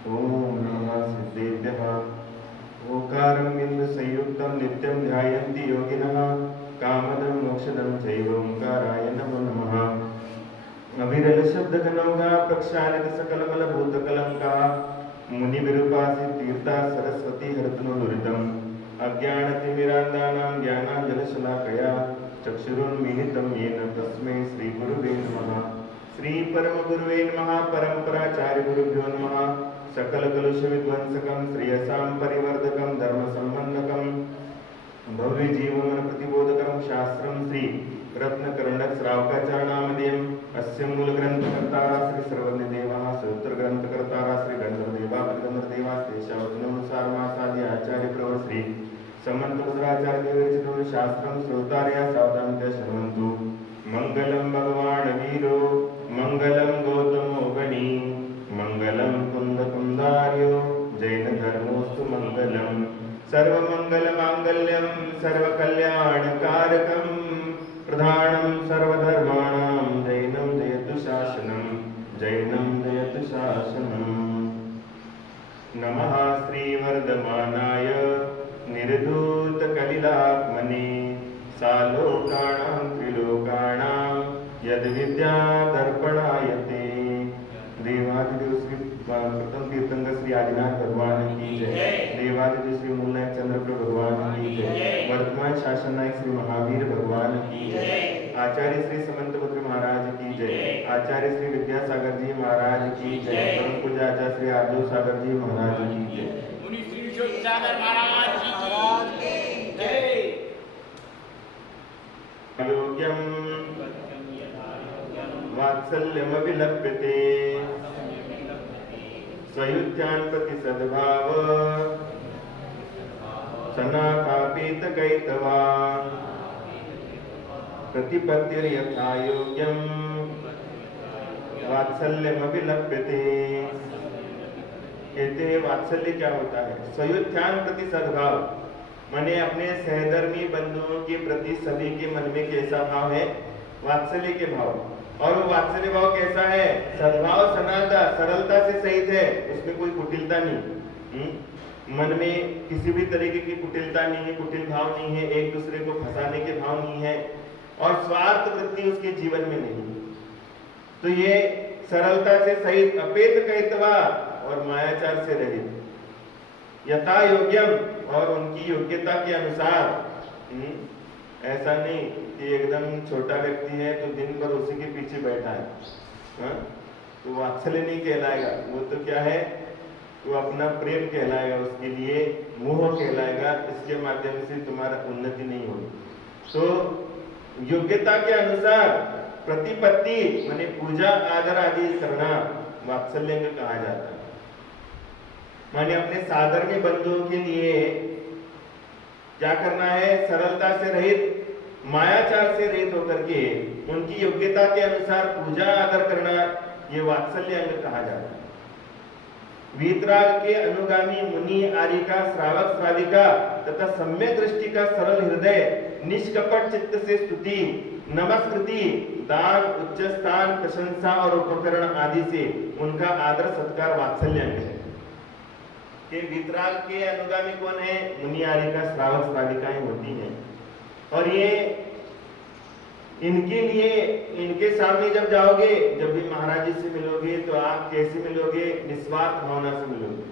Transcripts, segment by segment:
ओम नमः सिद्धेभ्यः। ओंकारं बिंदु संयुक्तं नित्यं ध्यायन्ति योगिनः कामदं मोक्षदं चैव ओंकाराय नमो नमः। अविरल शब्द घनौघा प्रक्षालित सकल मल भूत कलंका मुनि विरूपासी तीर्था सरस्वती हरतनु दुरितम् अज्ञानतिमिरान्धानां ज्ञानाञ्जनशलाकया चक्षुरुन्मीलितं येन तस्मै श्रीगुरुवे नमः। श्रीपरमगुरुवे नमः। परम्पराचार्यगुरुभ्यो नमः। सकलकलुषविध्वंसकं श्रेयसां परिवर्धकं धर्मसम्बन्धकं भव्यजीवमन प्रतिबोधकं शास्त्रं श्री रत्नकर्णक श्रावकाचार्यनामधेयम् अस्य मूलग्रन्थकर्तारः श्री सर्वज्ञदेवः सूत्रग्रन्थकर्तारः श्री गन्धर्वदेवा गन्धर्वदेवा तेषावतनुसारमासादि आचार्यप्रवर श्री समन्तमुद्राचार्य विरचितो शास्त्रं श्रोतार्या सावधानतया शृण्वन्तु। मङ्गलं भगवान् वीरो मङ्गलं गौतमो गणी मङ्गलं कुन्दकुन्दार्यो जैनधर्मोऽस्तु मङ्गलम्। सर्वमङ्गलमाङ्गल्यं सर्वकल्याणकारकं प्रधानं सर्वधर्माणां जैनं जयतु शासनं जैनं जयतु शासनम्। नमः श्रीवर्धमानाय निर्धूतकलिलात्मने सालोकाणां त्रिलोकाणां यद्विद्यादर्पणायते। देवादिदेव श्री प्रथम तीर्थंकर श्री आदिनाथ भगवान की जय। देवादिदेव श्री मूलनायक चंद्रप्रभ भगवान की जय। वर्तमान शासन नायक श्री महावीर भगवान की जय। आचार्य श्री समंतपुत्र महाराज की जय। आचार्य श्री विद्यासागर जी महाराज की जय। परम पूज्य आचार्य श्री आर्जव सागर जी महाराज की जय। मुनि श्री सागर महाराज की जय। योग्यम वात्सल्यमविलप्यते स्वयुत्यान् प्रति सद्भाव सनाकापेतकैतवा प्रतिपत्तिर्यथा योग्यं वात्सल्यमविलप्यते। कहते हैं वात्सल्य क्या होता है? स्वयुत्यान् प्रति सद्भाव, माने अपने सहधर्मी बंधुओं के प्रति सभी के मन में कैसा भाव है? वात्सल्य के भाव। और वो वात्सल्य भाव कैसा है? सद्भाव सनाता, सरलता से सहित है, उसमें कोई कुटिलता नहीं। मन में किसी भी तरीके की कुटिलता नहीं है, कुटिल भाव नहीं है, एक दूसरे को फंसाने के भाव नहीं है, और स्वार्थ वृत्ति उसके जीवन में नहीं। तो ये सरलता से सहित अपेत कहतवा और मायाचार से रहित यथा योग्यम, और उनकी योग्यता के अनुसार। ऐसा नहीं कि एकदम छोटा व्यक्ति है तो दिन भर उसी के पीछे बैठा है, तो वात्सल्य नहीं कहलाएगा। वो तो क्या है? वो अपना प्रेम कहलाएगा, उसके लिए मोह कहलाएगा। इसके माध्यम से तुम्हारा उन्नति नहीं होगी। तो योग्यता के अनुसार प्रतिपत्ति माने पूजा आदर आदि करना वात्सल्य में कहा जाता है। माने अपने साधर्मी बंधुओं के लिए क्या करना है? सरलता से रहित, मायाचार से रहित होकर के उनकी योग्यता के अनुसार पूजा आदर करना, ये वात्सल्य अंग कहा जाता है। वीतराग के अनुगामी मुनि आर्यिका श्रावक श्राविका तथा सम्यक दृष्टि का सरल हृदय निष्कपट चित्त से स्तुति नमस्कृति दान उच्च स्थान प्रशंसा और उपकरण आदि से उनका आदर सत्कार वात्सल्य अंग है। कि वीतराग के अनुगामी कौन है? मुनि आर्यिका श्रावक श्राविकाएं होती हैं। और ये इनके लिए, इनके सामने जब जाओगे, जब भी महाराज जी से मिलोगे तो आप कैसे मिलोगे? निस्वार्थ भावना से मिलोगे,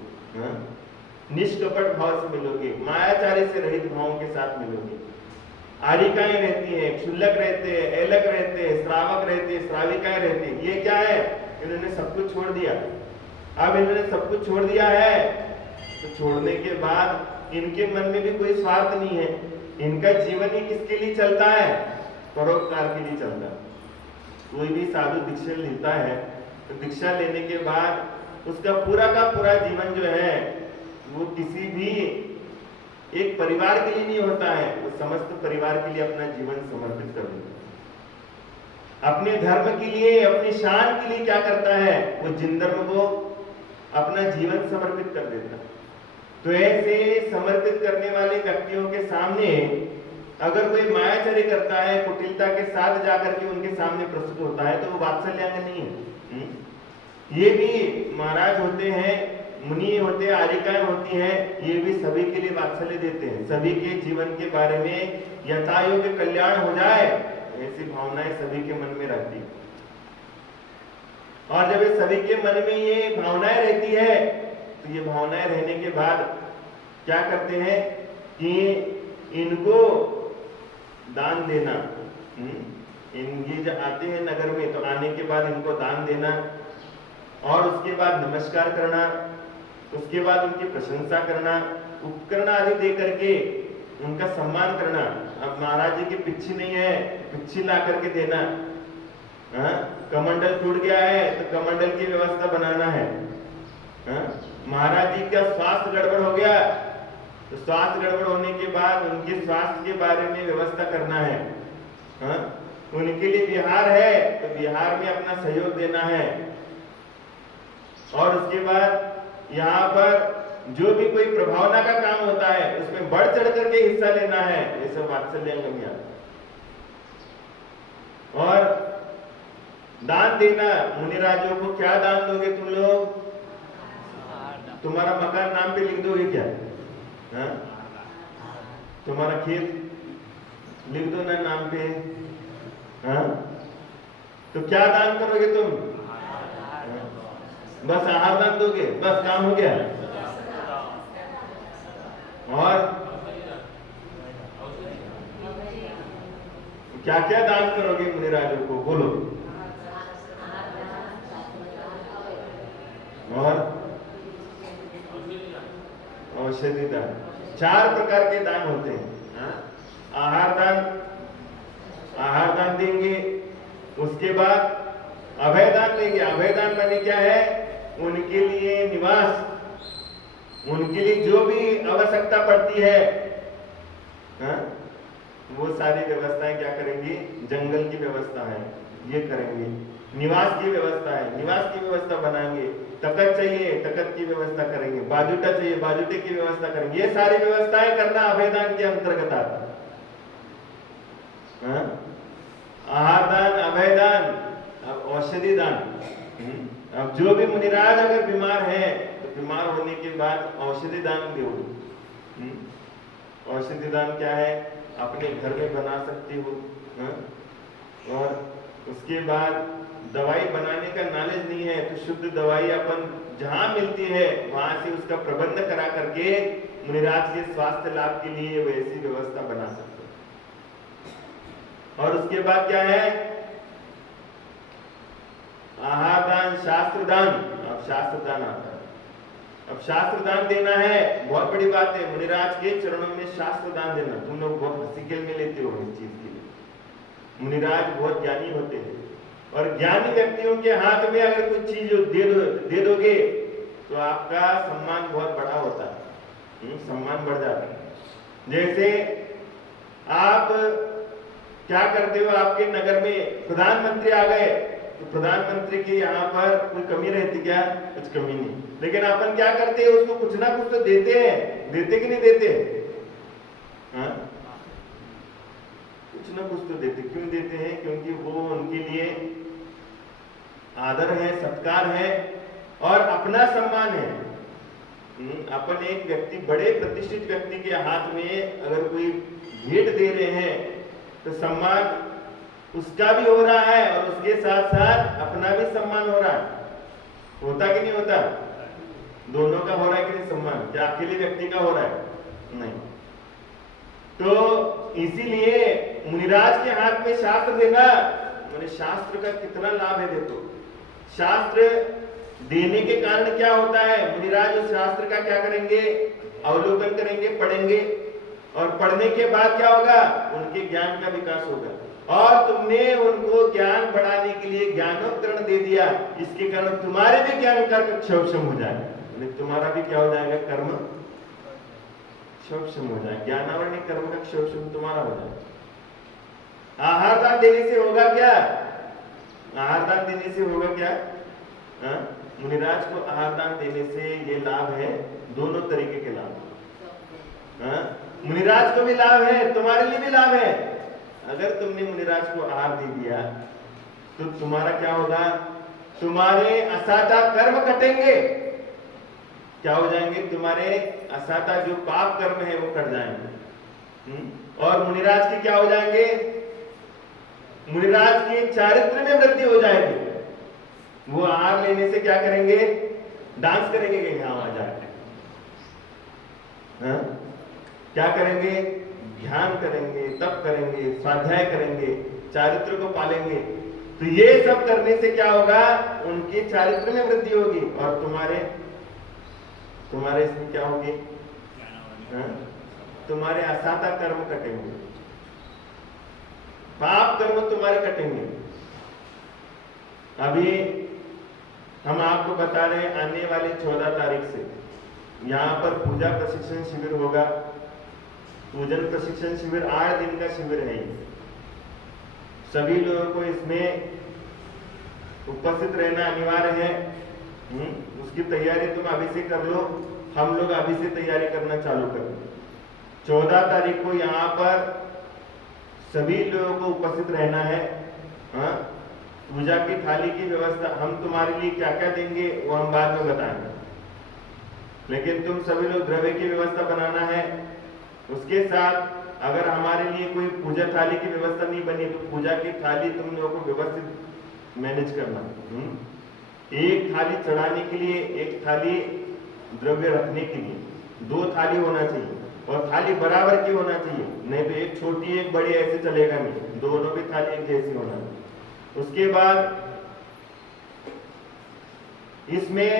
निष्कपट भाव से मिलोगे, मायाचारी से रहित भावों के साथ मिलोगे। आर्यिकाएं रहती हैं, क्षुल्लक रहते हैं, ऐलक रहते हैं, श्रावक रहते हैं, श्राविकाएं रहती हैं। ये क्या है? इन्होंने सब कुछ छोड़ दिया। अब इन्होंने सब कुछ छोड़ दिया है, तो छोड़ने के बाद इनके मन में भी कोई स्वार्थ नहीं है। इनका जीवन ही किसके लिए चलता है? परोपकार के लिए चलता है। कोई भी साधु दीक्षा लेता है तो दीक्षा लेने के बाद उसका पूरा का पूरा जीवन जो है वो किसी भी एक परिवार के लिए नहीं होता है, वो समस्त परिवार के लिए अपना जीवन समर्पित कर देता है। अपने धर्म के लिए, अपनी शान के लिए क्या करता है? वो जिन धर्म को अपना जीवन समर्पित कर देता है। तो ऐसे समर्पित करने वाले व्यक्तियों के सामने अगर कोई मायाचर्य करता है, कुटिलता के साथ जाकर के उनके सामने प्रस्तुत होता है, तो वो वात्सल्यांग नहीं है। ये भी महाराज होते हैं मुनि होते हैं, आर्यिकाएं होती हैं, ये भी सभी के लिए वात्सल्य देते हैं, सभी के जीवन के बारे में यथायोग्य कल्याण हो जाए ऐसी भावनाएं सभी के मन में रहती है। और जब ये सभी के मन में ये भावनाएं रहती है तो ये भावनाएं रहने के बाद क्या करते हैं कि इनको दान देना, ये जब आते हैं नगर में तो आने के बाद इनको दान देना और उसके बाद नमस्कार करना, उसके बाद उनकी प्रशंसा करना, उपकरण आदि दे करके उनका सम्मान करना। अब महाराज जी की पिच्छी नहीं है, पिच्छी ला करके देना, कमंडल टूट गया है तो कमंडल की व्यवस्था बनाना है, महाराज जी का स्वास्थ्य गड़बड़ हो गया तो स्वास्थ्य गड़बड़ होने के बाद उनके स्वास्थ्य के बारे में व्यवस्था करना है, उनके लिए बिहार है तो बिहार में अपना सहयोग देना है। और उसके बाद यहाँ पर जो भी कोई प्रभावना का काम होता है उसमें बढ़ चढ़ करके हिस्सा लेना है, ये सब वात्सल्य। और दान देना, मुनिराजों को क्या दान दोगे तुम लोग? तुम्हारा मकान नाम पे लिख दोगे क्या? तुम्हारा खेत लिख दो ना नाम पे, तो क्या दान करोगे तुम? बस आहार दान दोगे, बस काम हो गया? और क्या क्या दान करोगे मुनिराजों को, बोलो? और औषधि दान, 4 प्रकार के दान होते हैं। आहार दान देंगे, उसके बाद अभय दान लेंगे। अभय दान माने क्या है? उनके लिए निवास, उनके लिए जो भी आवश्यकता पड़ती है, वो सारी व्यवस्थाएं क्या करेंगे? जंगल की व्यवस्था है ये करेंगे, निवास की व्यवस्था है निवास की व्यवस्था बनाएंगे, तकत चाहिए तकत की व्यवस्था करेंगे, बाजुटा चाहिए बाजुटे की व्यवस्था करेंगे। ये सारी व्यवस्थाएं करना अभयदान के अंतर्गत आता है। आहार दान, अभय दान, अब औषधि दान। अब जो भी मुनिराज अगर बीमार है तो बीमार होने के बाद औषधि दान दो। औषधि दान क्या है? अपने घर में बना सकते हो। और उसके बाद दवाई बनाने का नॉलेज नहीं है तो शुद्ध दवाई अपन जहां मिलती है वहां से उसका प्रबंध करा करके मुनिराज के स्वास्थ्य लाभ के लिए वैसी व्यवस्था बना सकते हैं। और उसके बाद क्या है? आहार दान, शास्त्र दान। अब शास्त्र दान आता है। अब शास्त्र दान देना है, बहुत बड़ी बात है। मुनिराज के चरणों में शास्त्र दान देना, तुम लोग बहुत हंसी खेल में लेते हो इस चीज के लिए। मुनिराज बहुत ज्ञानी होते हैं और ज्ञानी व्यक्तियों के हाथ में अगर कुछ चीज दे दोगे तो आपका सम्मान बहुत बड़ा होता है, सम्मान बढ़ जाता है। जैसे आप क्या करते हो, आपके नगर में प्रधानमंत्री आ गए तो प्रधानमंत्री की यहाँ पर कोई कमी रहती क्या? कुछ कमी नहीं, लेकिन अपन क्या करते हैं? उसको कुछ ना कुछ तो देते हैं, देते कि नहीं देते? कुछ ना कुछ तो देते। क्यों देते हैं? क्योंकि वो उनके लिए आदर है, सत्कार है और अपना सम्मान है। अपन एक व्यक्ति, बड़े प्रतिष्ठित व्यक्ति के हाथ में अगर कोई भेंट दे रहे हैं तो सम्मान उसका भी हो रहा है और उसके साथ साथ अपना भी सम्मान हो रहा है। होता कि नहीं होता? दोनों का हो रहा है कि नहीं सम्मान? क्या अकेले व्यक्ति का हो रहा है? नहीं। तो इसीलिए मुनिराज के हाथ में शास्त्र देना, मैंने शास्त्र का कितना लाभ है देखो। शास्त्र देने के कारण क्या होता है? मुनिराज उस शास्त्र का क्या करेंगे? अवलोकन करेंगे, पढ़ेंगे और पढ़ने के बाद क्या होगा? उनके ज्ञान का विकास होगा। और तुमने उनको ज्ञान बढ़ाने के लिए ज्ञानोत्तरण दे दिया, इसके कारण तुम्हारे भी ज्ञान का क्षोभशम हो जाएगा। तुम्हारा भी क्या हो जाएगा? कर्म क्षोभशम हो जाएगा। ज्ञानावरण कर्म का क्षोभशम तुम्हारा हो जाएगा। आहार दान देने से होगा क्या? आहार दान देने से होगा क्या? मुनिराज को आहार दान देने से ये लाभ है, दोनों तरीके के लाभ। मुनिराज को भी लाभ है, तुम्हारे लिए भी लाभ है। अगर तुमने मुनिराज को आहार दे दिया तो तुम्हारा क्या होगा? तुम्हारे असाधा कर्म कटेंगे। क्या हो जाएंगे? तुम्हारे असाता जो पाप कर्म है वो कट जाएंगे। और मुनिराज के क्या हो जाएंगे? मुनिराज के चारित्र में वृद्धि हो जाएगी। वो आहार लेने से क्या करेंगे? डांस करेंगे कि यहां वहां जाकर क्या करेंगे? ध्यान करेंगे, तप करेंगे, स्वाध्याय करेंगे, चारित्र को पालेंगे। तो ये सब करने से क्या होगा? उनके चारित्र में वृद्धि होगी और तुम्हारे इसमें क्या होगी? तुम्हारे असाता कर्म कटेंगे, पाप कर्म तुम्हारे कटेंगे। अभी हम आपको बता रहे हैं आने वाली 14 तारीख से यहाँ पर पूजा प्रशिक्षण शिविर होगा। पूजन प्रशिक्षण शिविर 8 दिन का शिविर है। सभी लोगों को इसमें उपस्थित रहना अनिवार्य है। उसकी तैयारी तुम अभी से कर लो, हम लोग अभी से तैयारी करना चालू कर। 14 तारीख को यहाँ पर सभी लोगों को उपस्थित रहना है। पूजा की थाली की व्यवस्था हम तुम्हारे लिए क्या क्या देंगे वो हम बाद में बताएंगे, लेकिन तुम सभी लोग द्रव्य की व्यवस्था बनाना है। उसके साथ अगर हमारे लिए कोई पूजा थाली की व्यवस्था नहीं बनी तो पूजा की थाली तुम लोगों को व्यवस्थित मैनेज करना। एक थाली चढ़ाने के लिए, एक थाली द्रव्य रखने के लिए 2 थाली होना चाहिए और थाली बराबर की होना चाहिए, नहीं तो एक छोटी एक बड़ी ऐसे चलेगा नहीं, दोनों की थाली एक जैसी होना। उसके बाद इसमें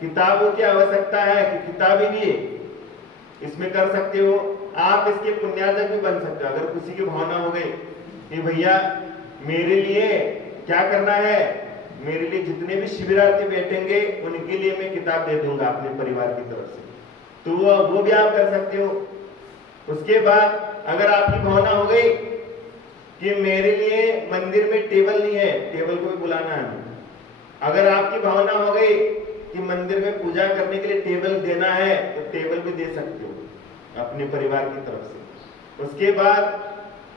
किताबों की आवश्यकता है कि किताबें भी इसमें कर सकते हो। आप इसके पुण्यार्जक भी बन सकते हो। अगर किसी की भावना हो गई कि भैया मेरे लिए क्या करना है, मेरे लिए जितने भी शिविरार्थी बैठेंगे उनके लिए मैं किताब दे दूंगा अपने परिवार की तरफ से, तो वो भी आप कर सकते हो। उसके बाद अगर आपकी भावना हो गई कि मेरे लिए मंदिर में टेबल नहीं है, टेबल को भी बुलाना है। अगर आपकी भावना हो गई कि मंदिर में पूजा करने के लिए टेबल देना है तो टेबल भी दे सकते हो अपने परिवार की तरफ से। उसके बाद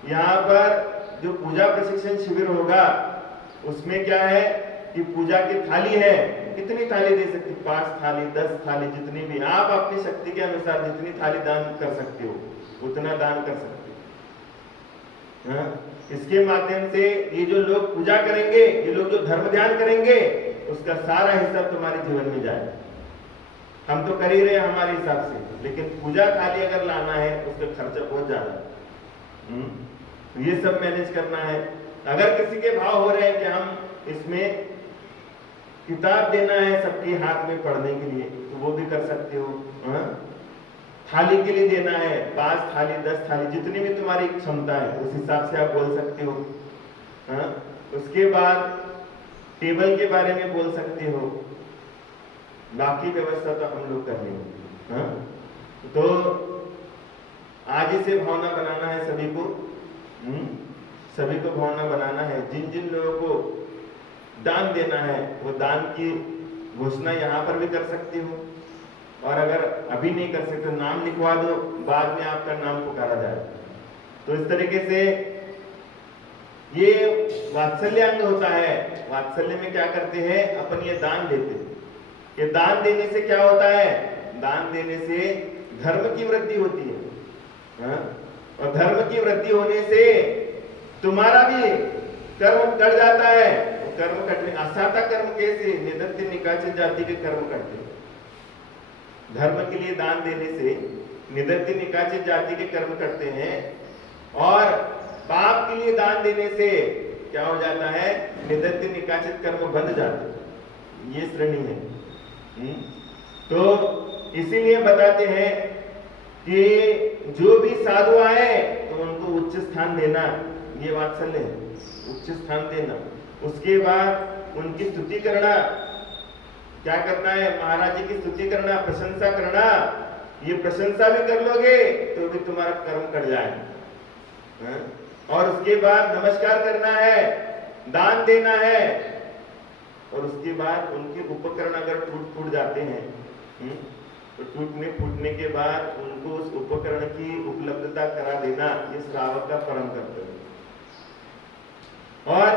यहाँ पर जो पूजा प्रशिक्षण शिविर होगा उसमें क्या है कि पूजा की थाली है, कितनी थाली दे सकते? 5 थाली, 10 थाली, जितनी भी आप अपनी शक्ति के अनुसार जितनी थाली दान कर सकते हो उतना दान कर सकते हो। इसके माध्यम से ये जो लोग पूजा करेंगे, ये लोग जो धर्म ध्यान करेंगे, उसका सारा हिस्सा तुम्हारे जीवन में जाएगा। हम तो कर ही रहे हैं हमारे हिसाब से, लेकिन पूजा थाली अगर लाना है उसका खर्चा बहुत ज्यादा है। ये सब मैनेज करना है। अगर किसी के भाव हो रहे हैं कि हम इसमें किताब देना है सबके हाथ में पढ़ने के लिए, तो वो भी कर सकते हो। थाली के लिए देना है 5 थाली, 10 थाली, जितनी भी तुम्हारी क्षमता है उस हिसाब से आप बोल सकते हो। उसके बाद टेबल के बारे में बोल सकते हो। बाकी व्यवस्था तो हम लोग कर लेंगे। तो आज ही से भावना बनाना है सभी को। सभी को भावना बनाना है। जिन जिन लोगों को दान देना है वो दान की घोषणा यहाँ पर भी कर सकते हो, और अगर अभी नहीं कर सकते नाम लिखवा दो, बाद में आपका नाम पुकारा जाए। तो इस तरीके से ये वात्सल्यांग होता है। वात्सल्य में क्या करते हैं? अपन ये दान देते हैं। ये दान देने से क्या होता है? दान देने से धर्म की वृद्धि होती है। और धर्म की वृद्धि होने से तुम्हारा भी कर्म कट जाता है। कर्म कटने, असाता कर्म कैसे? निदत्य निकाचित जाति के कर्म करते हैं। धर्म के लिए दान देने से निदत्य निकाचित जाति के कर्म करते हैं, और पाप के लिए दान देने से क्या हो जाता है? निदत्य निकाचित कर्म बंध जाते हैं। ये श्रेणी है। तो इसीलिए बताते हैं कि जो भी साधु आए तो उनको उच्च स्थान देना, ये वात्सल्य है, उच्च स्थान देना। उसके बाद उनकी स्तुति करना। क्या करना है? महाराज जी की स्तुति करना, प्रशंसा करना। ये प्रशंसा भी कर लोगे तो भी तुम्हारा कर्म कट जाए। और उसके बाद नमस्कार करना है, दान देना है, और उसके बाद उनके उपकरण अगर टूट जाते हैं तो टूटने फूटने के बाद उनको उस उपकरण की उपलब्धता करा देना, ये श्रावक का परम कर्तव्य। और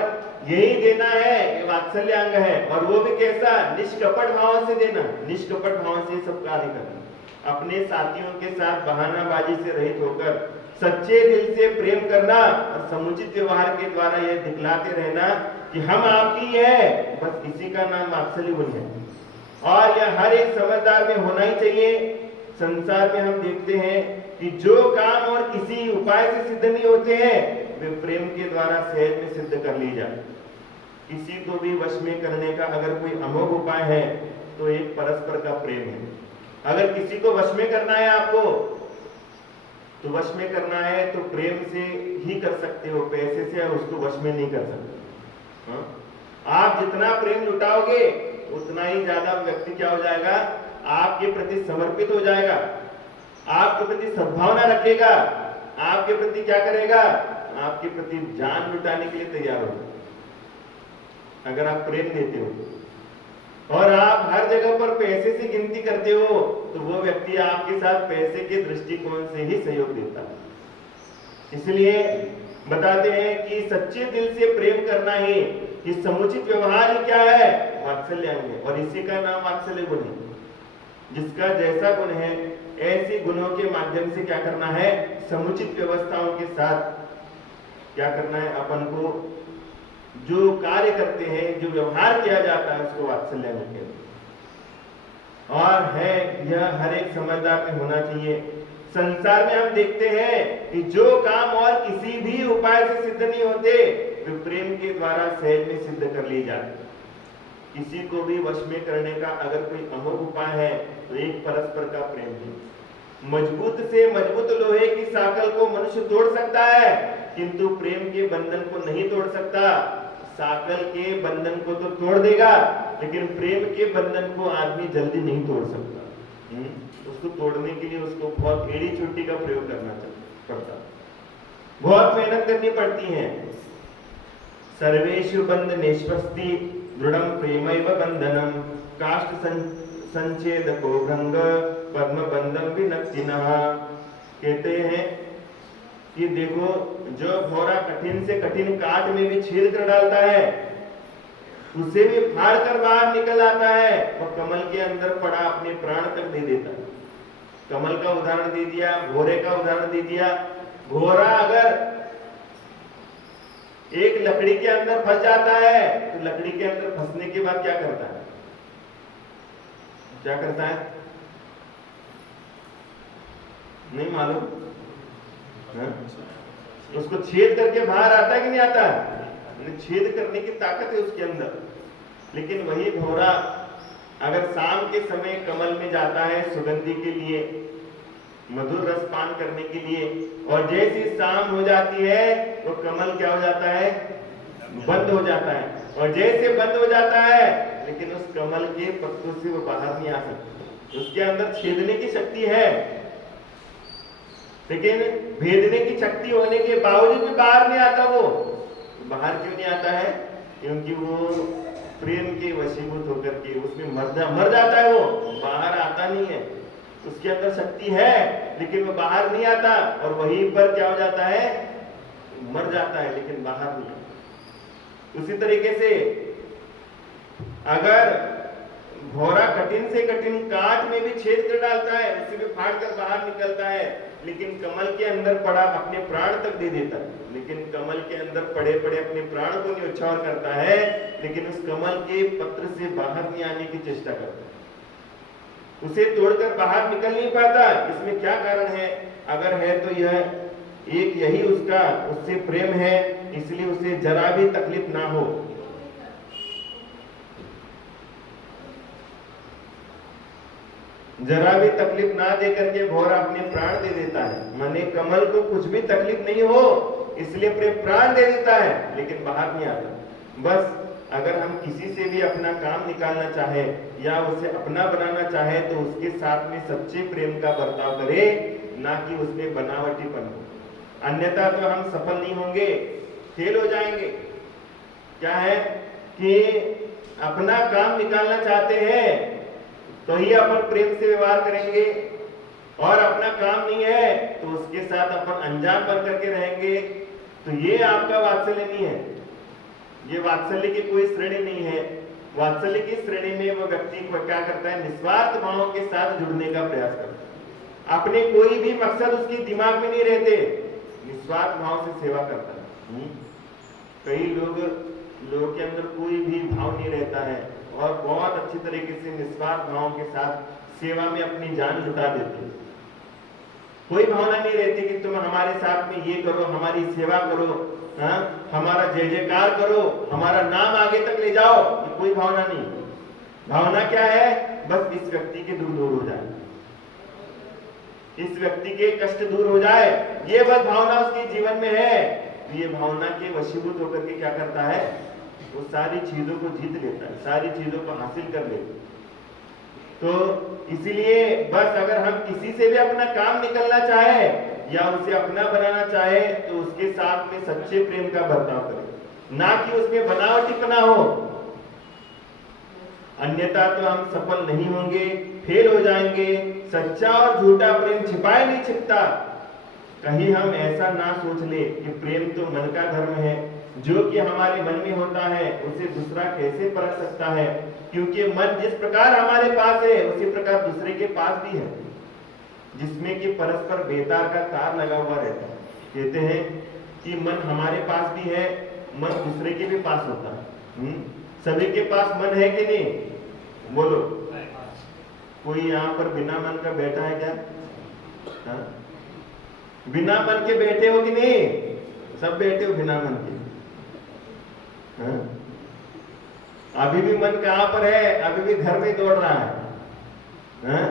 यही देना है, ये वात्सल्य अंग है। और वो भी कैसा? निष्कपट भाव से देना, निष्कपट भाव से सब कार्य करना, अपने साथियों के साथ बहानाबाजी से रहित होकर सच्चे दिल से प्रेम करना और समुचित व्यवहार के द्वारा यह दिखलाते रहना कि हम आपकी है, बस इसी का नाम वात्सल्य गुण है। और यह हर एक समझदार में होना ही चाहिए। संसार में हम देखते हैं कि जो काम और किसी उपाय से सिद्ध नहीं होते हैं वे प्रेम के द्वारा सहज में सिद्ध कर ली जाए। किसी को भी वश में करने का अगर कोई अमोघ उपाय है तो एक परस्पर का प्रेम है। अगर किसी को वश में करना है आपको, तो वश में करना है तो प्रेम से ही कर सकते हो, पैसे से और उसको वश में नहीं कर सकते। हाँ? आप जितना प्रेम लुटाओगे उतना ही ज्यादा व्यक्ति क्या हो जाएगा? आपके प्रति समर्पित हो जाएगा, आपके प्रति सद्भावना रखेगा, आपके प्रति क्या करेगा? आपके प्रति जान लुटाने के लिए तैयार हो। अगर आप प्रेम देते हो और आप हर जगह पर पैसे से गिनती करते हो तो वो व्यक्ति आपके साथ पैसे के दृष्टिकोण से ही सहयोग देता है। इसलिए बताते हैं कि सच्चे दिल से प्रेम करना ही, कि समुचित व्यवहार ही क्या है? वात्सल्य अंग है। और इसी का नाम वात्सल्य गुण है। जिसका जैसा गुण है ऐसे गुणों के माध्यम से क्या करना है? समुचित व्यवस्थाओं के साथ क्या करना है? अपन को जो कार्य करते हैं, जो व्यवहार किया जाता है उसको वात्सल्य कहते हैं। और है यह हर एक समझदार में होना चाहिए। संसार में हम देखते हैं कि जो काम और किसी भी उपाय से सिद्ध नहीं होते वे प्रेम के द्वारा सहज में सिद्ध कर ली जाते। किसी को भी वश में करने का अगर कोई अमोघ उपाय है तो एक परस्पर का प्रेम है। मजबूत से मजबूत लोहे की साकल को मनुष्य तोड़ सकता है किंतु प्रेम के बंधन को नहीं तोड़ सकता। साकल के बंधन को तो तोड़ देगा लेकिन प्रेम के बंधन को आदमी जल्दी नहीं तोड़ सकता। उसको तोड़ने के लिए उसको बहुत एड़ी चोटी का प्रयोग करना पड़ता, बहुत मेहनत करनी पड़ती है। सर्वेषु बंधनेष्वस्ति दृढ़ं प्रेमैव बंधनम काष्ठ संच्छेदको भंग पद्म बंधम विनक्तिनः। कहते हैं कि देखो, जो घोड़ा कठिन से कठिन काट में भी छेद कर डालता है उसे भी फाड़ कर बाहर निकल आता है और कमल के अंदर पड़ा अपने प्राण तक दे देता है। कमल का उदाहरण दे दिया, घोड़े का उदाहरण दे दिया। घोड़ा अगर एक लकड़ी के अंदर फंस जाता है तो लकड़ी के अंदर फंसने के बाद क्या करता है? क्या करता है? नहीं मालूम? उसको छेद करके बाहर आता है कि नहीं आता? छेद करने की ताकत है उसके अंदर। लेकिन वही घोड़ा अगर शाम के समय कमल में जाता है सुगंधी के लिए, मधुर रस पान करने के लिए, और जैसी शाम हो जाती है वो कमल क्या हो जाता है? बंद हो जाता है। और जैसे बंद हो जाता है लेकिन उस कमल के पत्तों से वो बाहर नहीं आ सकता। उसके अंदर छेदने की शक्ति है लेकिन भेदने की शक्ति होने के बावजूद भी बाहर नहीं आता। वो बाहर क्यों नहीं आता है? क्योंकि वो प्रेम के वशीभूत होकर के उसमें मर जाता है। वो बाहर आता नहीं है। उसके अंदर शक्ति है लेकिन वो बाहर नहीं आता और वहीं पर क्या हो जाता है? मर जाता है लेकिन बाहर नहीं आता। उसी तरीके से अगर घोड़ा कठिन से कठिन काट में भी छेद कर डालता है, उसे भी फाड़ कर बाहर निकलता है, लेकिन कमल के अंदर पड़ा अपने प्राण तक दे देता है। लेकिन कमल के अंदर पड़े पड़े अपने प्राण को न्यौछावर करता है लेकिन उस कमल के पत्र से बाहर नहीं आने की चेष्टा करता है। उसे तोड़कर बाहर निकल नहीं पाता। इसमें क्या कारण है? अगर है तो यह एक यही उसका उससे प्रेम है, इसलिए उसे जरा भी तकलीफ ना हो। जरा भी तकलीफ ना दे करके घोड़ा अपने प्राण दे देता है। माने कमल को कुछ भी तकलीफ नहीं हो इसलिए अपने प्राण दे देता है लेकिन बाहर नहीं आता। बस अगर हम किसी से भी अपना काम निकालना चाहे या उसे अपना बनाना चाहे तो उसके साथ में सच्चे प्रेम का बर्ताव करे, ना कि उसमें बनावटीपन हो। अन्यथा तो हम सफल नहीं होंगे, फेल हो जाएंगे। क्या है कि अपना काम निकालना चाहते हैं तो ही अपन प्रेम से व्यवहार करेंगे, और अपना काम नहीं है तो उसके साथ अपन अनजान बन करके रहेंगे, तो ये आपका वात्सल्य नहीं है। ये वात्सल्य की कोई श्रेणी नहीं है। वात्सल्य की श्रेणी में वो व्यक्ति को क्या करता है, निस्वार्थ भाव के साथ जुड़ने का प्रयास करता है। अपने कोई भी मकसद उसके दिमाग में नहीं रहते, निस्वार्थ भाव से सेवा करता है। कई लोगों के अंदर कोई भी भाव नहीं रहता है और बहुत अच्छी तरीके से निस्वार्थ भाव के साथ सेवा में अपनी जान लुटा देते हैं। कोई भावना नहीं रहती कि तुम हमारे साथ में ये करो, हमारी सेवा करो, हमारा जय जयकार करो, हमारा नाम आगे तक ले जाओ, ये कोई भावना नहीं। भावना क्या है, बस इस व्यक्ति के दुख दूर हो जाए, इस व्यक्ति के कष्ट दूर हो जाए, ये बस भावना उसके जीवन में है। ये भावना के वशीभूत होकर के क्या करता है, वो सारी चीजों को जीत लेता है, सारी चीजों को हासिल कर लेता है। तो इसीलिए बस अगर हम किसी से भी अपना काम निकलना चाहे या उसे अपना बनाना चाहे तो उसके साथ में सच्चे प्रेम का बर्ताव करें, ना कि उसमें बनावटीपना हो। अन्यथा तो हम सफल नहीं होंगे, फेल हो जाएंगे। सच्चा और झूठा प्रेम छिपाए नहीं छिपता। कहीं हम ऐसा ना सोच ले कि प्रेम तो मन का धर्म है, जो कि हमारे मन में होता है उसे दूसरा कैसे परख सकता है, क्योंकि मन जिस प्रकार हमारे पास है उसी प्रकार दूसरे के पास भी है, जिसमें कि परस्पर बेतार का तार लगा हुआ रहता है। कहते हैं कि मन हमारे पास भी है, मन दूसरे के भी पास होता है। सभी के पास मन है कि नहीं, बोलो। कोई यहाँ पर बिना मन का बैठा है क्या? हा? बिना मन के बैठे हो कि नहीं? सब बैठे हो बिना मन के। हाँ? अभी भी मन कहां पर है? अभी भी घर में दौड़ रहा है। हाँ?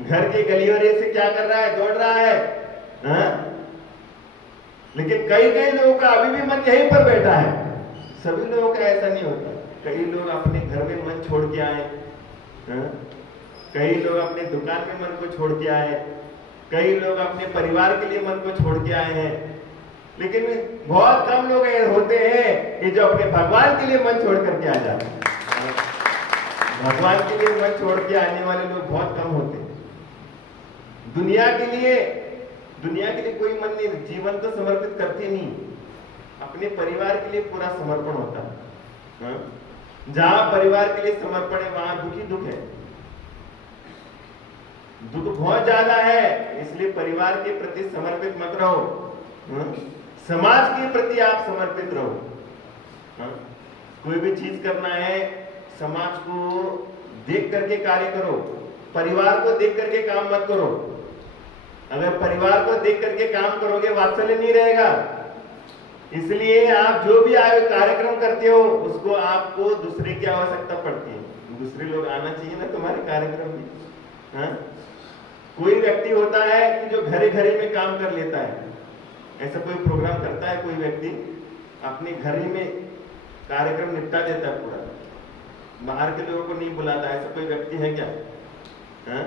घर की गलियों से क्या कर रहा है? दौड़ रहा है। हाँ? लेकिन कई लोगों का अभी भी मन यहीं पर बैठा है। सभी लोगों का ऐसा नहीं होता। कई लोग अपने घर में मन छोड़ के आए, हाँ? कई लोग अपने दुकान में मन को छोड़ के आए, कई लोग अपने परिवार के लिए मन को छोड़ के आए हैं। लेकिन बहुत कम लोग होते हैं कि जो अपने भगवान के लिए मन छोड़ करके आ जाते हैं। भगवान के लिए मन छोड़ के आने वाले लोग बहुत कम होते हैं। दुनिया के लिए कोई मन नहीं, जीवन तो समर्पित करते नहीं, अपने परिवार के लिए पूरा समर्पण होता है। जहां परिवार के लिए समर्पण है वहां दुख ही दुख है, दुख बहुत ज्यादा है। इसलिए परिवार के प्रति समर्पित मत रहो, समाज के प्रति आप समर्पित रहो। कोई भी चीज करना है समाज को देख करके कार्य करो, परिवार को देख करके काम मत करो। अगर परिवार को देख करके काम करोगे वात्सल्य नहीं रहेगा। इसलिए आप जो भी कार्यक्रम करते हो उसको आपको दूसरे की आवश्यकता पड़ती है। दूसरे लोग आना चाहिए ना तुम्हारे कार्यक्रम में। हाँ? कोई व्यक्ति होता है कि जो घरे घरे में काम कर लेता है। ऐसा कोई प्रोग्राम करता है कोई व्यक्ति, अपने घर ही में कार्यक्रम निपटा देता है पूरा, बाहर के लोगों को नहीं बुलाता। ऐसा कोई व्यक्ति है क्या? हाँ?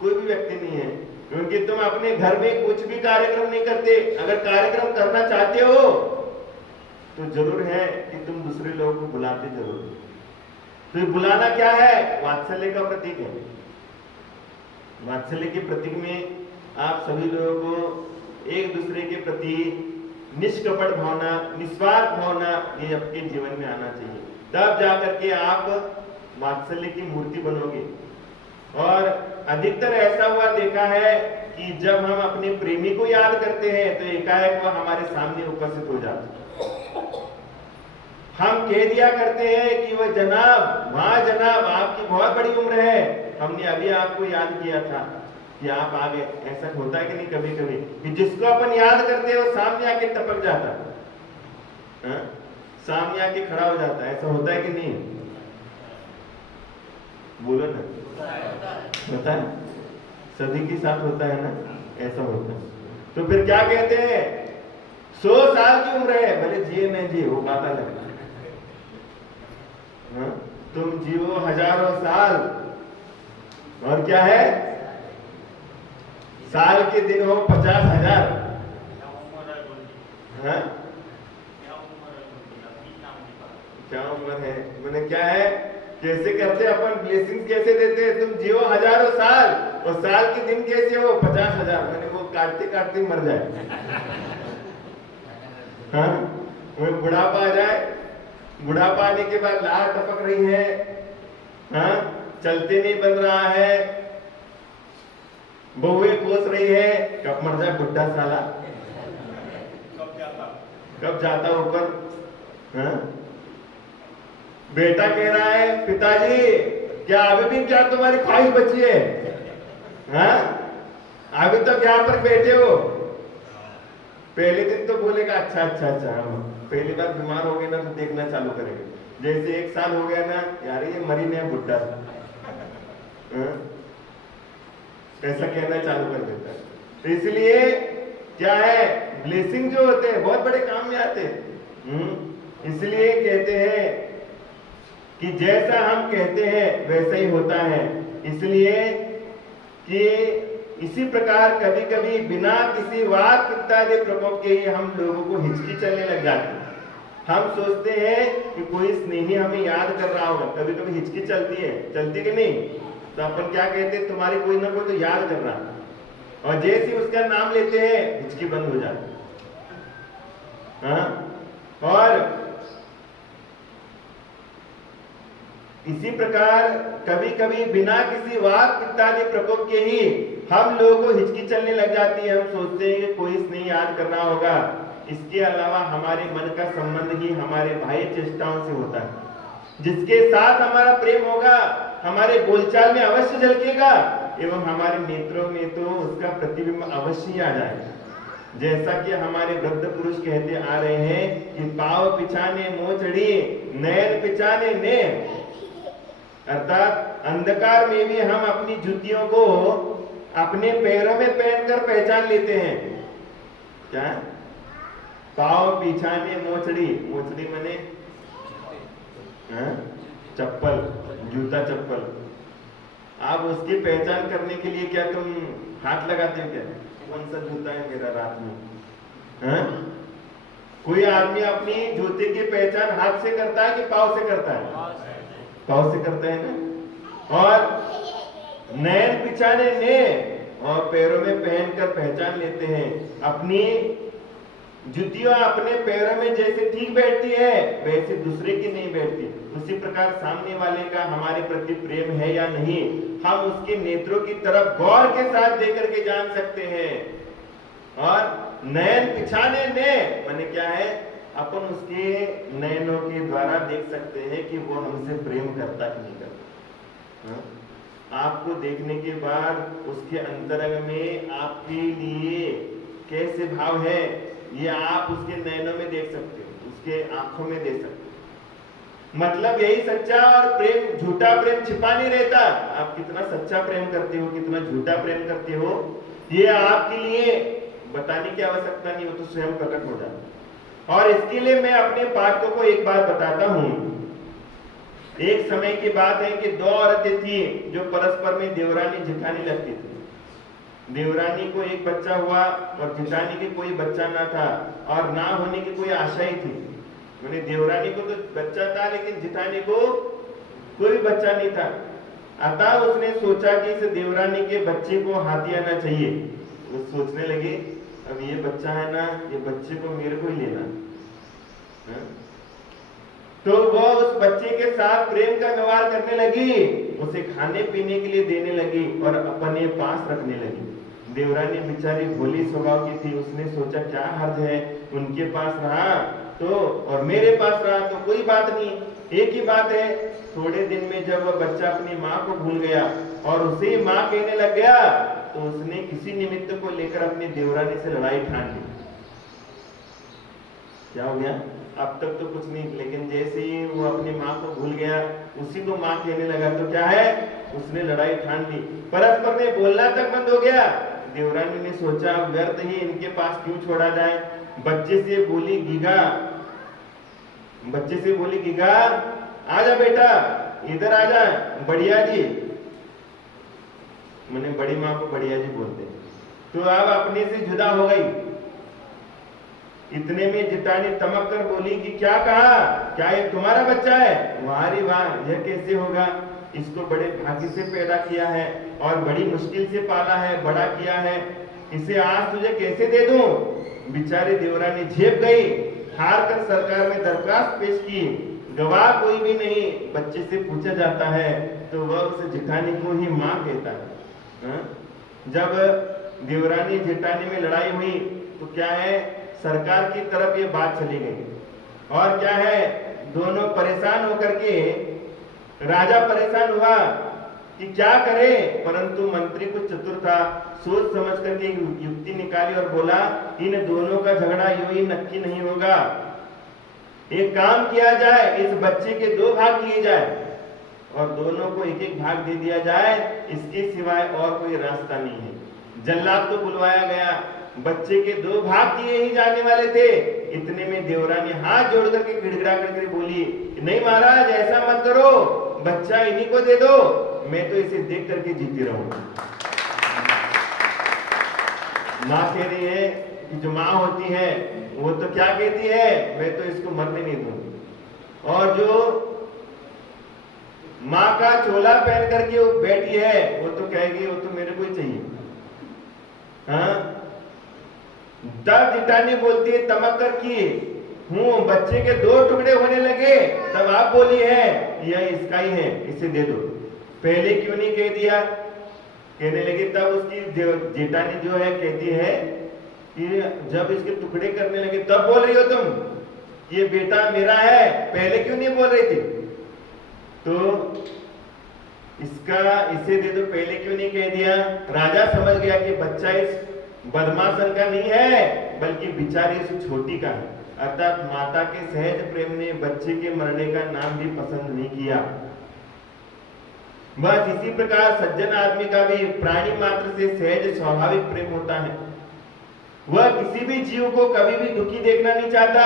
कोई भी व्यक्ति नहीं है, क्योंकि तुम अपने घर में कुछ भी कार्यक्रम नहीं करते। अगर कार्यक्रम करना चाहते हो तो जरूर है कि तुम दूसरे लोगों को बुलाते जरूर। तो बुलाना क्या है? वात्सल्य का प्रतीक है। वात्सल्य के प्रतीक में आप सभी लोगों को एक दूसरे के प्रति निष्कपट भावना, निस्वार्थ भावना ये आपके जीवन में आना चाहिए। तब जाकर के आप वात्सल्य की मूर्ति बनोगे। और अधिकतर ऐसा हुआ देखा है कि जब हम अपने प्रेमी को याद करते हैं तो एकाएक वह हमारे सामने उपस्थित हो जाता है। हम कह दिया करते हैं कि वह जनाब, वहां जनाब आपकी बहुत बड़ी उम्र है, हमने अभी आपको याद किया था कि आप आ गए। ऐसा होता है कि नहीं कभी कभी कि जिसको अपन याद करते हैं वो सामने आके टपक जाता है, सामने आके खड़ा हो जाता है। ऐसा होता है कि नहीं? बोलो ना। होता है, सभी के साथ होता है ना, ऐसा होता है। तो फिर क्या कहते हैं? 100 साल की उम्र है, भले जिए न जिए वो बात अलग है। तुम जियो हजारों साल, और क्या है, साल के दिन हो 50,000। क्या उम्र है? मैंने क्या है, कैसे करते अपन ब्लेसिंग कैसे देते? तुम जियो हजारों साल और साल के दिन कैसे हो 50,000। मैंने वो काटते काटते मर जाए। हाँ, वो बुढ़ापा आ जाए बुढ़ापा आने के बाद लार टपक रही है, हाँ, चलते नहीं बन रहा है, बहुएं कोस रही है, कब मर जाए बुढ़ा साला, कब जाता ऊपर, हाँ? बेटा कह रहा है पिताजी क्या अभी भी क्या तुम्हारी ख्वाहिश बची है, हाँ? अभी तक यहाँ पर बैठे हो। पहले दिन तो बोलेगा अच्छा अच्छा अच्छा, पहली बार बीमार हो गए ना तो देखना चालू करेंगे, जैसे 1 साल हो गया ना, यार ये मरी नहीं बुढ़ा, ऐसा कहना चालू कर देता है। तो इसलिए क्या है, ब्लेसिंग जो होते हैं बहुत बड़े काम में आते हैं। इसलिए कहते हैं कि जैसा हम कहते हैं वैसा ही होता है। इसलिए कि इसी प्रकार कभी कभी बिना किसी वात इत्यादि प्रकोप के ही हम लोगों को हिचकी चलने लग जाती है। हम सोचते हैं कि कोई स्नेही हमें याद कर रहा होगा, कभी कभी हिचकी चलती है, चलती कि नहीं? तो अपन क्या कहते हैं, तुम्हारी कोई ना कोई तो याद कर रहा है, और जैसे ही उसका नाम लेते हैं हिचकी बंद हो जाती है, हाँ? और इसी प्रकार कभी कभी बिना किसी वात इत्यादि प्रकोप के ही हम लोगों को हिचकी चलने लग जाती है। हम सोचते हैं कि कोई स्नेह याद करना होगा। इसके अलावा हमारे मन का संबंध ही हमारे बाह्य चेष्टाओं से होता है। जिसके साथ हमारा प्रेम होगा हमारे बोलचाल में अवश्य झलकेगा एवं हमारे नेत्रों में तो उसका प्रतिबिंब अवश्य ही आ जाएगा। जैसा कि हमारे वृद्ध पुरुष कहते आ रहे हैं कि पाव पिछाने मोचड़ी, नयन पिछाने ने, अर्थात अंधकार में भी हम अपनी जूतियों को अपने पैरों में पहनकर पहचान लेते हैं। क्या? पाव पिछाने मोचड़ी, मोचड़ी माने चप्पल, जूता चप्पल। आप उसकी पहचान करने के लिए क्या तुम हाथ लगाते हो क्या? कौन सा जूता है मेरा रात में, हाँ? कोई आदमी अपनी जूते की पहचान हाथ से करता है कि पाव से करता है? पाव से करता है ना। और नैन पिछाने ने, और पैरों में पहनकर पहचान लेते हैं। अपनी जुतियां अपने पैरों में जैसे ठीक बैठती है वैसे दूसरे की नहीं बैठती। उसी प्रकार सामने वाले का हमारे प्रति प्रेम है या नहीं, हम उसके नेत्रों की तरफ गौर के साथ देख करके जान सकते हैं। और नयन पिछाने ने माने क्या है, अपन उसके नयनों के द्वारा देख सकते हैं कि वो हमसे प्रेम करता कि नहीं करता। हाँ? आपको देखने के बाद उसके अंतरंग में आपके लिए कैसे भाव है ये आप उसके नयनों में देख सकते हो, उसके आंखों में देख सकते हो। मतलब यही सच्चा और प्रेम, झूठा प्रेम छिपा नहीं रहता। आप कितना सच्चा प्रेम करते हो, कितना झूठा प्रेम करते हो, ये आपके लिए बताने की आवश्यकता नहीं, वो तो स्वयं प्रकट हो जाता। और इसके लिए मैं अपने पाठकों को एक बात बताता हूं। एक समय की बात है कि 2 औरतें थी जो परस्पर में देवरानी जिठानी लगती थी। देवरानी को एक बच्चा हुआ और जिठानी के कोई बच्चा ना था और ना होने की कोई आशा ही थी। मैंने देवरानी को तो बच्चा था लेकिन जिठानी को कोई बच्चा नहीं था। अतः उसने सोचा कि इस देवरानी के बच्चे को हाथी आना चाहिए। वो सोचने लगे अब ये बच्चा है ना, ये बच्चे को मेरे को ही लेना है? तो वो उस बच्चे के साथ प्रेम का व्यवहार करने लगी, उसे खाने पीने के लिए देने लगी और अपने पास रखने लगी। देवरानी बेचारी भोली स्वभाव की थी, उसने सोचा क्या हर्ज है, उनके पास रहा तो और मेरे पास रहा तो कोई बात नहीं, एक ही बात है। थोड़े दिन में जब वह बच्चा अपनी माँ को भूल गया और उसे माँ कहने लग गया तो उसने किसी निमित्त को लेकर अपनी देवरानी से लड़ाई ठान ली। क्या हो गया? अब तक तो कुछ नहीं, लेकिन जैसे ही वो अपनी माँ को भूल गया, उसी को माँ कहने लगा तो क्या है, उसने लड़ाई ठान ली। परस्पर में बोलना तक बंद हो गया। देवरानी ने सोचा व्यर्थ ही इनके पास क्यों छोड़ा जाए। बच्चे से बोली गीगा आजा बेटा, इधर आजा बढ़िया जी, मैंने बड़ी माँ को बढ़िया जी बोलते। तो अब अपने से जुदा हो गई। इतने में जितानी तमक कर बोली कि क्या कहा, क्या ये तुम्हारा बच्चा है? वाह रे वाह, यह कैसे होगा, इसको बड़े भाग्य से पैदा किया है और बड़ी मुश्किल से पाला है, बड़ा किया है, इसे आज तुझे कैसे दे दूं? बेचारी देवरानी झेप गई, हार कर सरकार में दरखास्त पेश की। गवाह कोई भी नहीं, बच्चे से पूछा जाता है तो वह उस जेठानी को ही माँ कहता है। हाँ? जब देवरानी जेठानी में लड़ाई हुई तो क्या है, सरकार की तरफ ये बात चली गई और क्या है, दोनों परेशान होकर के, राजा परेशान हुआ कि क्या करे, परंतु मंत्री कुछ चतुर था, सोच समझ करके युक्ति निकाली और बोला इन दोनों का झगड़ा यूं ही नक्की नहीं होगा, एक काम किया जाए, इस बच्चे के 2 भाग किए जाए और दोनों को एक एक भाग दे दिया जाए, इसके सिवाय और कोई रास्ता नहीं है। जल्लाद को बुलवाया गया, बच्चे के 2 भाग किए ही जाने वाले थे। इतने में देवरानी हाथ जोड़ करके गिड़गिड़ा करके बोली, नहीं महाराज ऐसा मत करो, बच्चा इन्हीं को दे दो, मैं तो इसे देख करके जीती रहूंगा। माँ कह रही है कि जो माँ होती है वो तो क्या कहती है, मैं तो इसको मरने नहीं दूंगी। और जो माँ का चोला पहन करके वो बैठी है वो तो कहेगी वो तो मेरे को ही चाहिए। हाँ, तब जिटानी बोलती है तमक कर की हूं, बच्चे के 2 टुकड़े होने लगे, तब आप बोली है यह इसका ही है, इसे दे दो, पहले क्यों नहीं कह दिया। कहने लगी, तब उसकी जेठानी जो है कहती है कि जब इसके टुकड़े करने लगे तब बोल रही हो तुम, ये बेटा मेरा है, पहले क्यों नहीं बोल रही थी। तो इसे दे दो, पहले क्यों नहीं कह दिया। राजा समझ गया कि बच्चा इस बदमाशन का नहीं है बल्कि बिचारी इस छोटी का है, अर्थात माता के सहज प्रेम ने बच्चे के मरने का नाम भी पसंद नहीं किया। बस इसी प्रकार सज्जन आदमी का भी प्राणी मात्र से सहज स्वाभाविक प्रेम होता है। वह किसी भी जीव को कभी भी दुखी देखना नहीं चाहता,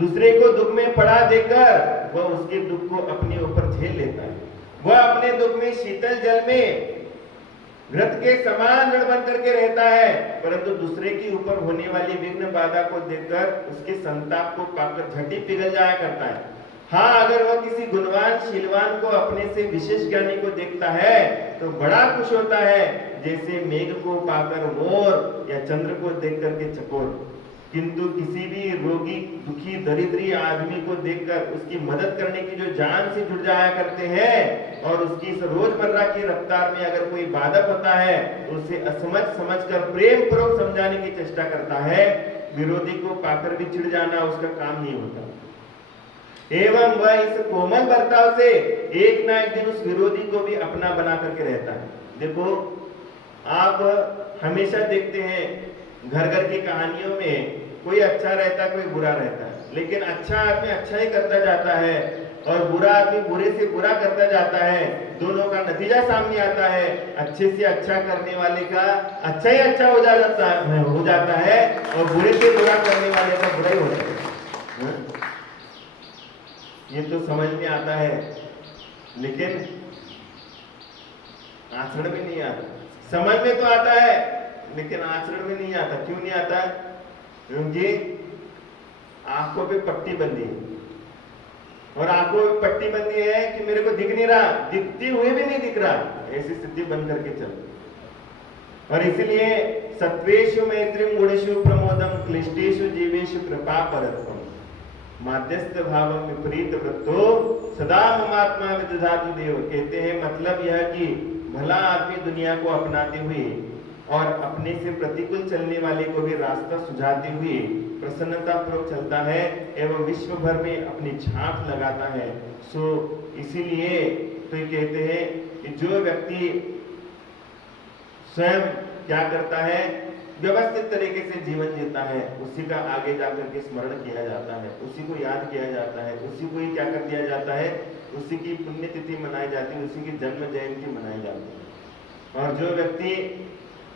दूसरे को दुख में पड़ा देखकर वह उसके दुख को अपने ऊपर झेल लेता है। वह अपने दुख में शीतल जल में घृत के समान जड़ बन करके रहता है, परंतु दूसरे के ऊपर होने वाली विघ्न बाधा को देखकर उसके संताप को पाकर झटी पिघल जाया करता है। हाँ, अगर वह किसी गुणवान शीलवान को अपने से विशेष ज्ञानी को देखता है तो बड़ा खुश होता है, जैसे मेघ को पाकर मोर या चंद्र को देख करके चकोर। किंतु किसी भी रोगी दुखी दरिद्री आदमी को देखकर उसकी मदद करने की जो जान से जुड़ जाया करते हैं और उसकी रोजमर्रा की रफ्तार में अगर कोई बाधक होता है तो उसे असमझ समझकर प्रेम पूर्वक समझाने की चेष्टा करता है। विरोधी को पाकर भी चिढ़ जाना उसका काम नहीं होता, एवं वह इस कोमल बर्ताव से एक ना एक दिन उस विरोधी को भी अपना बना करके रहता है। देखो, आप हमेशा देखते हैं घर घर की कहानियों में कोई अच्छा रहता है कोई बुरा रहता है, लेकिन अच्छा आदमी अच्छा ही करता जाता है और बुरा आदमी बुरे से बुरा करता जाता है। दोनों का नतीजा सामने आता है, अच्छे से अच्छा करने वाले का अच्छा ही अच्छा हो जाता है और बुरे से बुरा करने वाले का बुरा ही हो जाता है। ये तो समझ में आता है, लेकिन आचरण में नहीं आता। समझ में तो आता है लेकिन आचरण में नहीं आता। क्यों नहीं आता? क्योंकि आंखों पे पट्टी बंधी है और आंखों पे पट्टी बंधी है कि मेरे को दिख नहीं रहा, दिखती हुई भी नहीं दिख रहा, ऐसी स्थिति बंद करके चल। और इसलिए सत्वेषु मैत्रीम गुणेषु प्रमोदम क्लिष्टेषु जीवेषु कृपा परत्वम माध्यस्थ भावम विपरीत वृत्तो सदा ममात्मा विदधातु देव। कहते हैं मतलब यह कि भला आदमी दुनिया को अपनाते हुए और अपने से प्रतिकूल चलने वाले को भी रास्ता सुझाते हुए प्रसन्नता पूर्वक चलता है एवं विश्व भर में अपनी छाप लगाता है। सो इसीलिए तो ये कहते हैं कि जो व्यक्ति स्वयं क्या करता है, व्यवस्थित तरीके से जीवन जीता है, उसी का आगे जाकर के स्मरण किया जाता है, उसी को याद किया जाता है, उसी को ही क्या कर दिया जाता है, उसी की पुण्यतिथि मनाई जाती है, उसी की जन्म जयंती मनाई जाती है। और जो व्यक्ति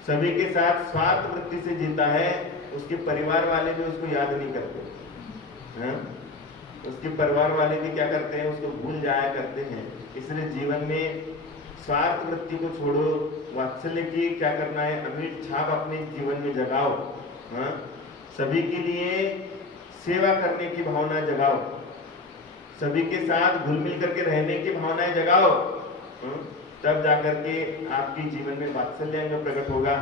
सभी के साथ स्वार्थ वृत्ति से जीता है, उसके परिवार वाले भी उसको याद नहीं करते हैं, उसके परिवार वाले भी क्या करते हैं, उसको भूल जाया करते हैं। इसलिए जीवन में स्वार्थ वृत्ति को छोड़ो, वात्सल्य की क्या करना है, अमिट छाप अपने जीवन में जगाओ। हाँ, सभी के लिए सेवा करने की भावना जगाओ, सभी के साथ घुल मिल करके रहने की भावनाएं जगाओ। तब जाकर के आपके जीवन में वात्सल्य अंग प्रकट होगा,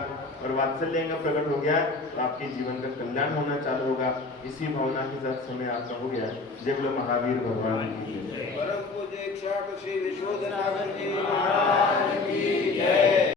और वात्सल्य अंग प्रकट हो गया तो आपके जीवन का कल्याण होना चालू होगा। इसी भावना के साथ समय आपका हो गया। जय बोलो महावीर भगवान की जय। परम पूज्य इच्छा श्री विश्वनाथ जी महाराज